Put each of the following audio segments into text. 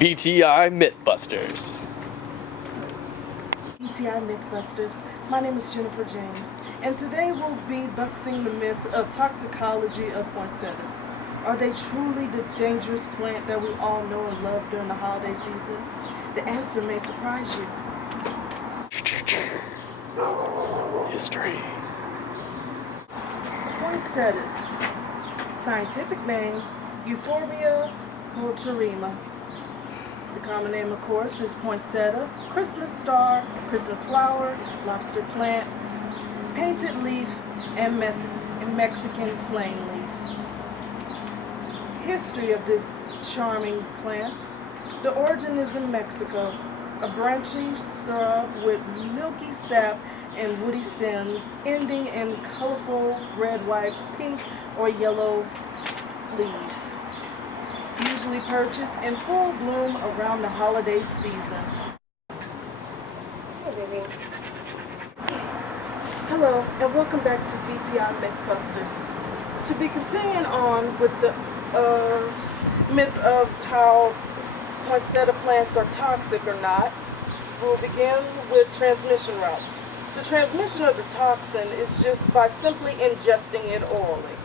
VTI Mythbusters. VTI Mythbusters. My name is Jennifer James, and today we'll be busting the myth of toxicology of poinsettias. Are they truly the dangerous plant that we all know and love during the holiday season? The answer may surprise you. History. Poinsettias. Scientific name, Euphorbia poulterima. The common name, of course, is poinsettia, Christmas star, Christmas flower, lobster plant, painted leaf, and Mexican flame leaf. History of this charming plant. The origin is in Mexico, a branching shrub with milky sap and woody stems, ending in colorful red, white, pink, or yellow leaves. Usually purchased in full bloom around the holiday season. Hey, baby. Hello, and welcome back to VTI Mythbusters. To be continuing on with the myth of how poinsettia plants are toxic or not, we'll begin with transmission routes. The transmission of the toxin is just by simply ingesting it orally.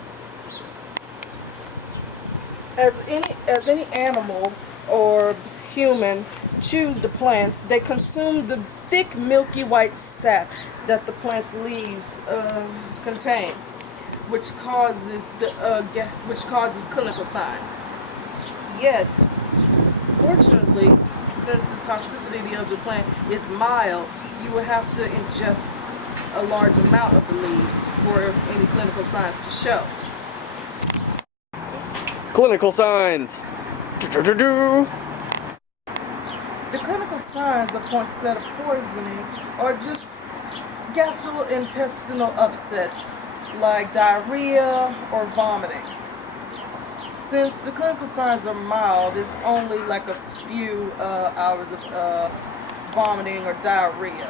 As any animal or human chews the plants, they consume the thick, milky white sap that the plant's leaves contain, which causes clinical signs. Yet, fortunately, since the toxicity of the plant is mild, you will have to ingest a large amount of the leaves for any clinical signs to show. Clinical signs. The clinical signs of poinsettia poisoning are just gastrointestinal upsets like diarrhea or vomiting. Since the clinical signs are mild, it's only like a few hours of vomiting or diarrhea.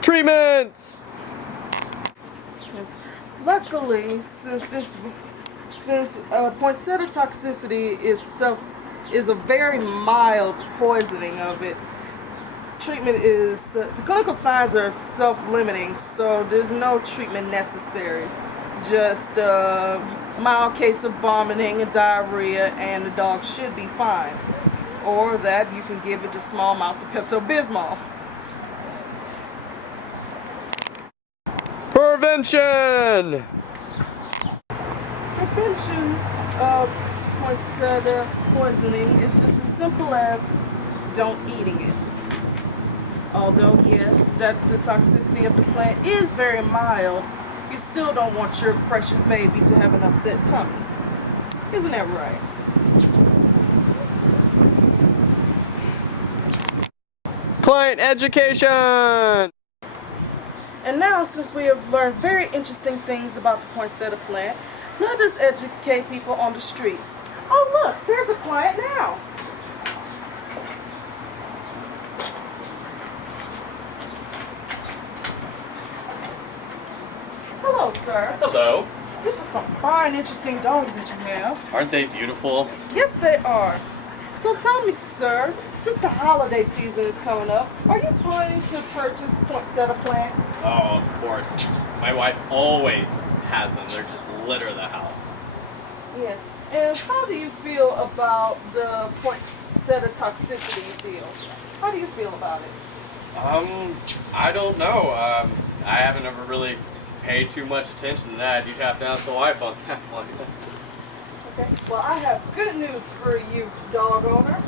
Treatments. Yes. Luckily, since poinsettia toxicity is a very mild poisoning of it, treatment is the clinical signs are self-limiting, so there's no treatment necessary. Just a mild case of vomiting and diarrhea, and the dog should be fine. Or that you can give it just small amounts of Pepto-Bismol. Prevention. Prevention of poinsettia poisoning is just as simple as don't eating it. Although yes, that the toxicity of the plant is very mild, you still don't want your precious baby to have an upset tummy. Isn't that right? Client education. And now, since we have learned very interesting things about the poinsettia plant, let us educate people on the street. Oh look, there's a client now. Hello, sir. Hello. These are some fine, interesting dogs that you have. Aren't they beautiful? Yes, they are. So tell me, sir, since the holiday season is coming up, are you planning to purchase poinsettia plants? Oh, of course. My wife always has them. They're just litter the house. Yes. And how do you feel about the poinsettia toxicity deal? How do you feel about it? I don't know. I haven't ever really paid too much attention to that. You'd have to ask the wife on that one. Okay. Well, I have good news for you, dog owner.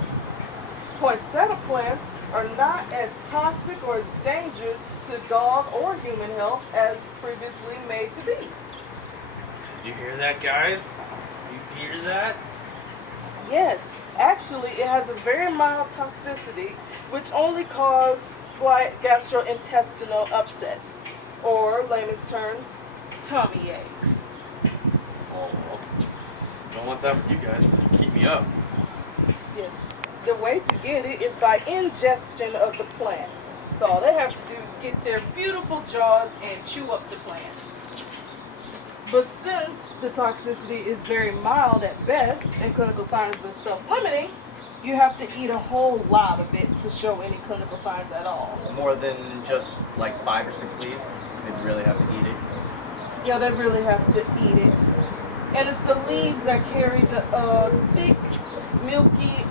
Poinsettia plants are not as toxic or as dangerous to dog or human health as previously made to be. You hear that, guys? You hear that? Yes, actually it has a very mild toxicity which only causes slight gastrointestinal upsets, or layman's terms, tummy aches. Oh, don't want that with you guys. You keep me up. Yes, the way to get it is by ingestion of the plant. So all they have to do is get their beautiful jaws and chew up the plant. But since the toxicity is very mild at best and clinical signs are self-limiting, you have to eat a whole lot of it to show any clinical signs at all. More than just like 5 or 6 leaves? They really have to eat it? Yeah, they really have to eat it. And it's the leaves that carry the thick, milky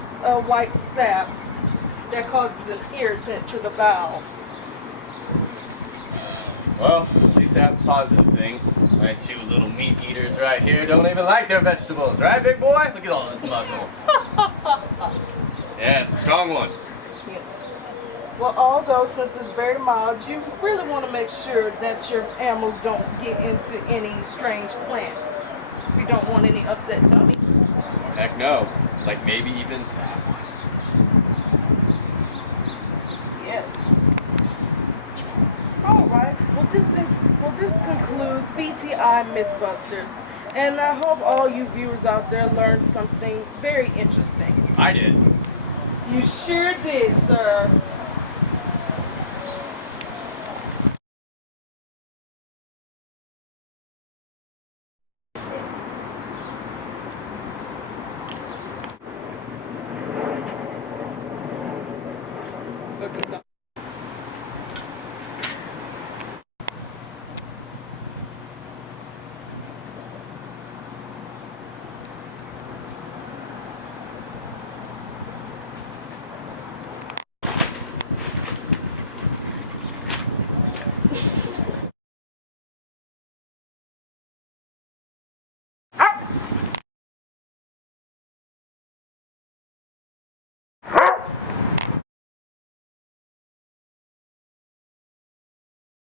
white sap that causes an irritant to the bowels. Well, at least I have a positive thing. My 2 little meat eaters right here don't even like their vegetables, right, big boy? Look at all this muscle. Yeah, it's a strong one. Yes. Well, although since it's very mild, you really want to make sure that your animals don't get into any strange plants. You don't want any upset tummies. Heck no. Like maybe even... Yes. All right. Well, this concludes BTI Mythbusters, and I hope all you viewers out there learned something very interesting. I did. You sure did, sir.